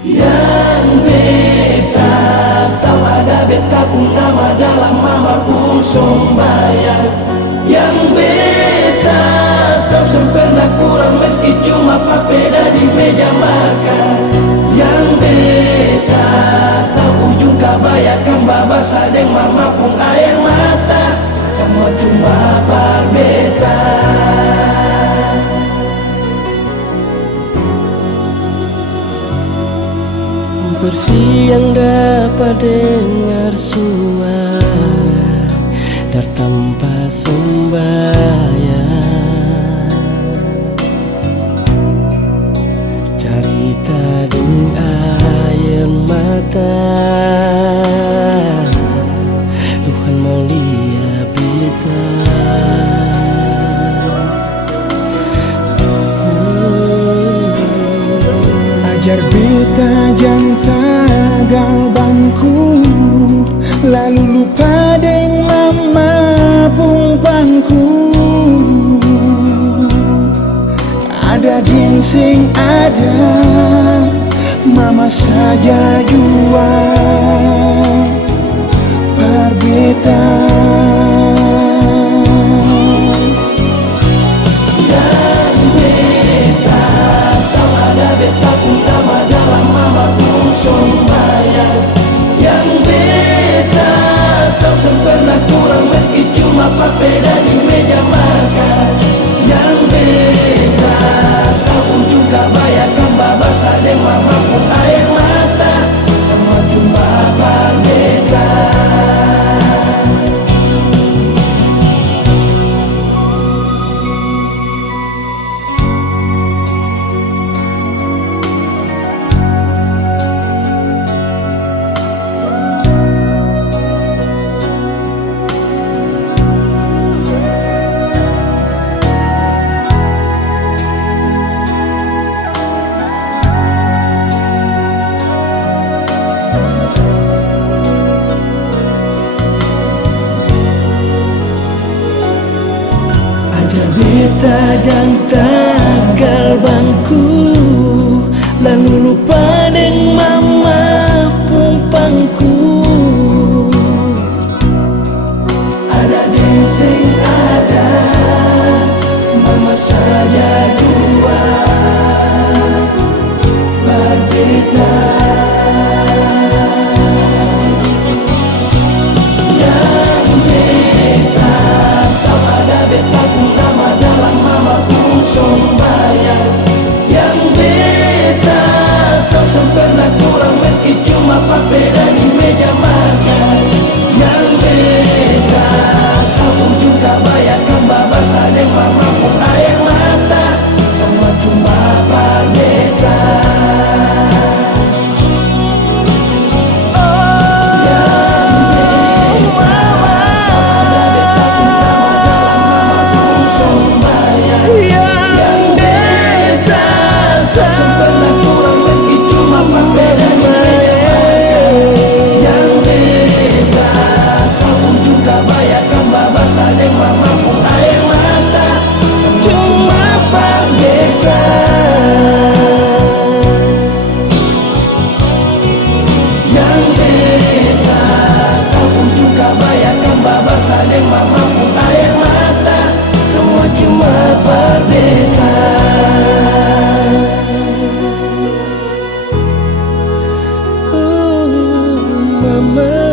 Yang beta tahu ada beta pun nama dalam mama pun sombayang. Yang beta tahu sempurna kurang meski cuma papeda di meja makan. Yang beta tahu ujung kabayakan babas adeng mama pun air mata. Semua cuma par beta. Bersiang dapat dengar suara dar tanpa sembahyang, cerita dengan air mata. Tuhan mau lihat beta. Ajar beta jangan tagal bangku, lalu lupa deng mama pumpangku. Ada ginseng ada, mama saja jua berbeda. Papeda di meja makan. Yang beta tahu juga bayarkan babas adeng mama pun air mata. Semua cuma par beta. Beta jangan tagal bangku, lalu lupa deng mama pumpangku. Ada ginseng ada, mama saja jua berbeda. Papeda di meja makan. Yang beta tahu juga bayarkan babas adeng mama pun air mata. Semua cuma par beta. Mama